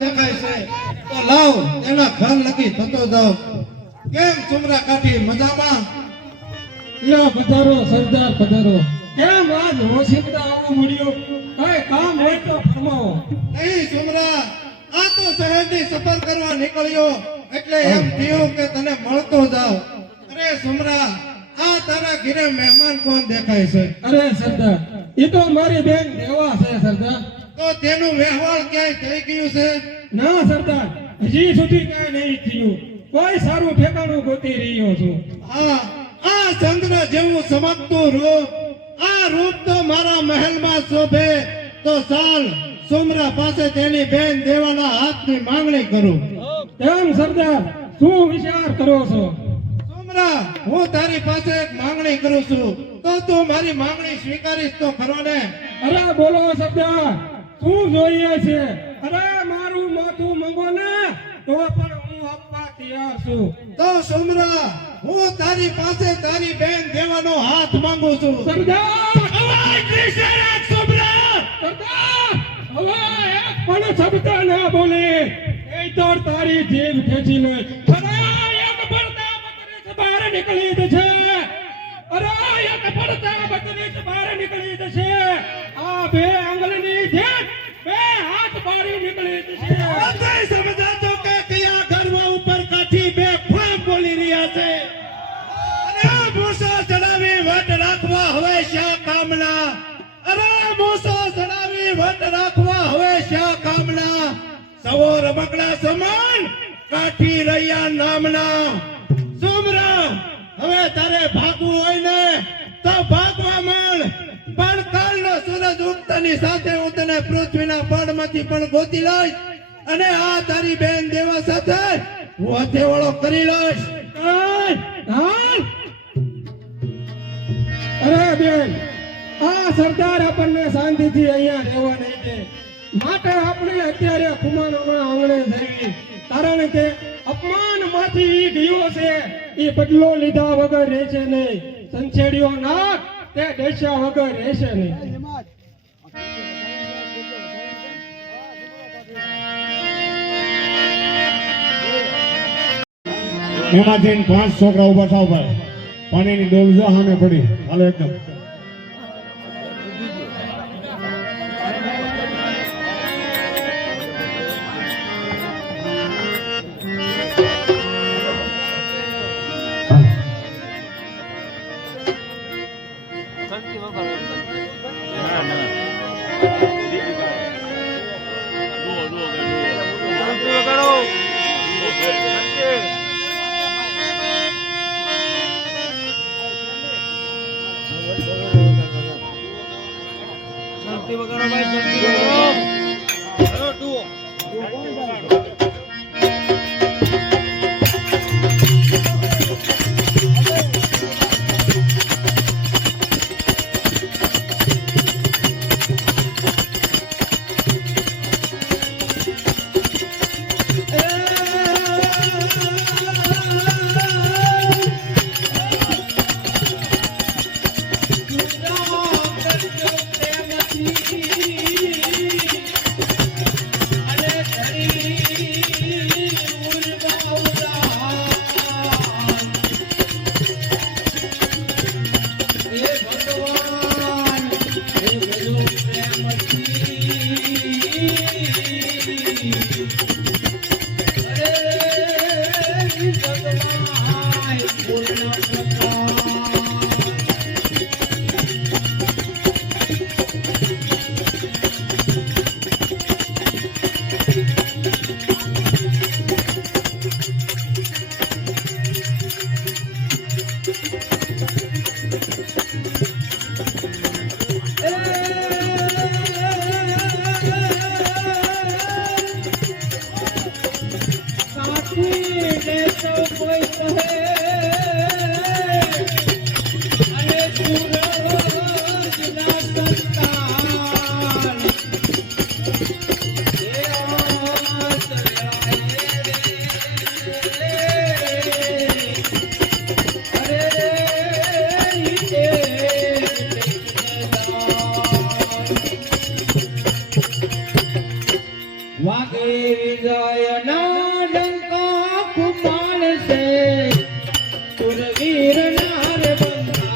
દેખાય છે તો લાવ એના ઘર લગી થતો જાવ. કેમ સુમરા કાઠી મજામાં? લ્યો પધારો સરદાર પધારો. કેમ આજ હોશિયાર આવવું મળ્યું? કઈ કામ હોય તો ફરમાવો. નહીં સુમરા, આ તો શહેરની સફર કરવા નીકળ્યો એટલે એમ થયું કે તને મળતો જાવ. અરે સુમરા, આ તારા ઘરે મહેમાન કોણ દેખાય છે? અરે સરદાર, એ તો મારી બેન દેવા છે સરદાર. તો તેનું વ્યવહાર ક્યાંય થઈ ગયું છે? ના સરદાર, હજી સુધી કાંઈ નહીં થયું. કોઈ સારું ઠેકાણું ગોતી રહ્યો છું. હા, આ ચંદ્ર જેવું ચમકતું રૂપ, આ રૂપ તો મારા મહેલમાં શોભે. તો ચાલ સુમરા પાસે તેની બેન દેવાના હાથની માંગણી કરું. કેમ સરદાર, શું વિચાર કરો છો? સુમરા, હું તારી પાસે એક માંગણી કરું છું, તો તું મારી માંગણી સ્વીકારીશ તો ખરો ને? અરે બોલો સરદાર, શું જોઈએ છે? અરે મારું માથું મંગો ને તો પણ હું આપવા તૈયાર છું. તો સુમરા, હું તારી પાસે તારી બેન દેવાનો હાથ માંગુ છું. સરદાર, અવાજ નીચે રાખ સુમરા. સરદાર, હવે એક પણ શબ્દ ના બોલે એ તો તારી જીભ ખેંચી લે. અરે એક પડતા બકરી બહાર નીકળી જશે. અરે એક પડતા બકરી બહાર નીકળી જશે. આ બે આંગળીની જેમ બે હાથ બારી નીકળી જશે. નથી સમજાતો કે કયા ઘરમાં ઉપર કાઠી બે ફામ બોલી રહ્યા છે. અરે મૂસો ચડાવી વટ રાખવા હવે શા કામના? અરે મૂસો ચડાવી વટ રાખવા હવે શા કામના? સવો રમકડા સમાન કાઠી રહ્યા નામના. સુમરા, હવે તારે ભાગવું હોય ને તો ભાગવા માંડ, પણ કાલનો સૂરજ ઉગતાની સાથે હું તને પૃથ્વીના પડમાંથી પણ ગોતી લઈશ અને આ તારી બેન દેવા સાથે હું હથેવાળો કરી લઈશ. અરે બેન, આ સરદાર આપણને શાંતિથી અહીંયા રહેવા નહીં દે. માટે આપણે અત્યારે ખુમાનોના આંગણે જઈએ. કારણ કે અપમાન માંથી ઈ ગયો છે, એ બદલો લીધા વગર રહેશે નહીં. સંછેડીઓ નાક તે દેશ્યા વગર રહેશે નહીં. એમાંથી 5 છોકરા ઉભા થાવ ભાઈ. પાણીની ડોલ જો સામે પડી. હાલો એકદમ. વિજયના ડંકા કુમારશે સુરવીર નાર બંકા